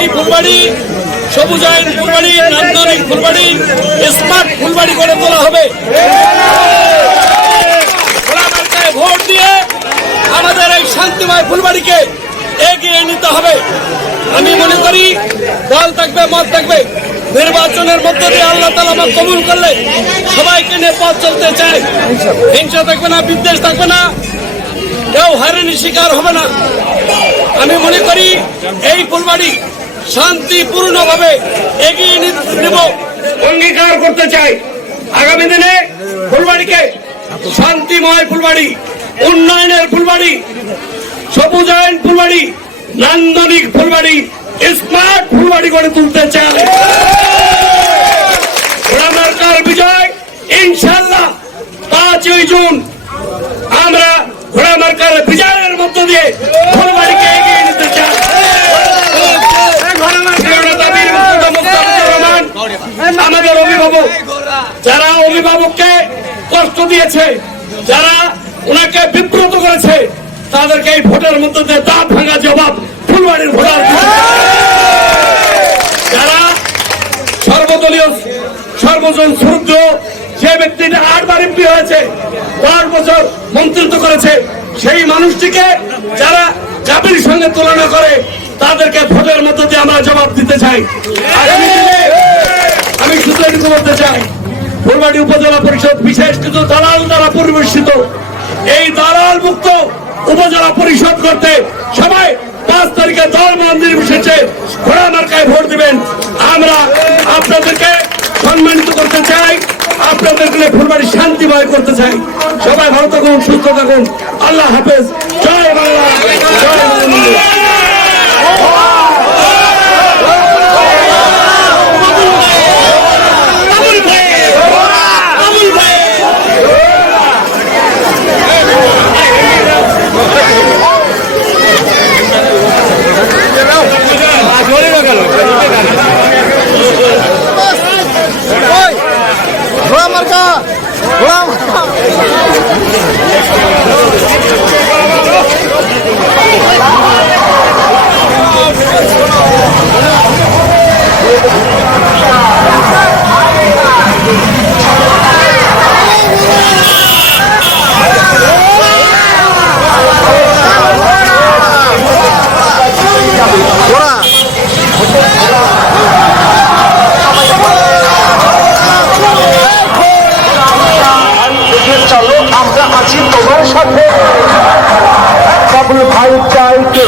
এই ফুলবাড়ি, সবুজ সবুজায়ন ফুলবাড়ি, নান্দনিক ফুলবাড়ি, স্মার্ট ফুলবাড়ি করে তোলা হবে। ভোট দিয়ে আমাদের এই শান্তিময় ফুলবাড়িকে এগিয়ে নিতে হবে। আমি মনে করি, দল থাকবে, মত থাকবে। নির্বাচনের মধ্যে দিয়ে আল্লাহ তালা আমার কবুল করলে সবাইকে নিয়ে পথ চলতে চাই। হিংসা থাকবে না, বিদ্বেষ থাকবে না, কেউ হারানি শিকার হবে না। আমি মনে করি, এই ফুলবাড়ি শান্তিপূর্ণভাবে এগিয়ে নিব। অঙ্গীকার করতে চাই। আগামী দিনে ফুলবাড়িকে শান্তিময় ফুলবাড়ি, উন্নয়নের ফুলবাড়ি সবুজায়ন ফুলবাড়ি, নান্দনিক ফুলবাড়ি, স্মার্ট ফুলবাড়ি গড়ে তুলতে চাই। ঘোড়ামার্কার বিজয়? ইনশাল্লাহ পাঁচই জুন আমরা ঘোড়ামার্কার বিজয়ের মধ্য দিয়ে ফুলবাড়িকে এগিয়ে নিতে চাই জনতা বীর মুক্তিযোদ্ধা মোস্তাফিজুর রহমান, আমাদের অভিভাবক, যারা অভিভাবককে কষ্ট দিয়েছে, যারা ওনাকে বিব্রত করেছে, তাদেরকে এই ভোটের মধ্যে দিয়ে দাঁত ভাঙা জবাব ফুলবাড়ির ভোটার যারা সর্বদলীয়, সর্বজন শ্রদ্ধ, যে ব্যক্তিটা আটবার এমপি হয়েছে দশ বছর মন্ত্রিত্ব করেছে, সেই মানুষটিকে যারা জাতির সঙ্গে তুলনা করে, তাদেরকে ভোটের মধ্যে দিয়ে আমরা জবাব দিতে চাই। বলতে চাই। ফুলবাড়ি উপজেলা পরিষদ, বিশেষ কিছু দালাল দ্বারা পরিবেশিত এই দালাল মুক্ত উপজেলা পরিষদ করতে সবাই পাঁচ তারিখে দল মন্দির বিশেষে ঘোড়া মার্কায় ভোট দিবেন। আমরা আপনাদেরকে সম্মানিত করতে চাই, আপনাদেরকে ফুলবাড়ি শান্তিময় করতে চাই। সবাই ভালো থাকুন, সুস্থ থাকুন। আল্লাহ হাফেজ। জয় বাংলা। গোলাম আমরা আছি তোমার সাথে। ভাই চাইতে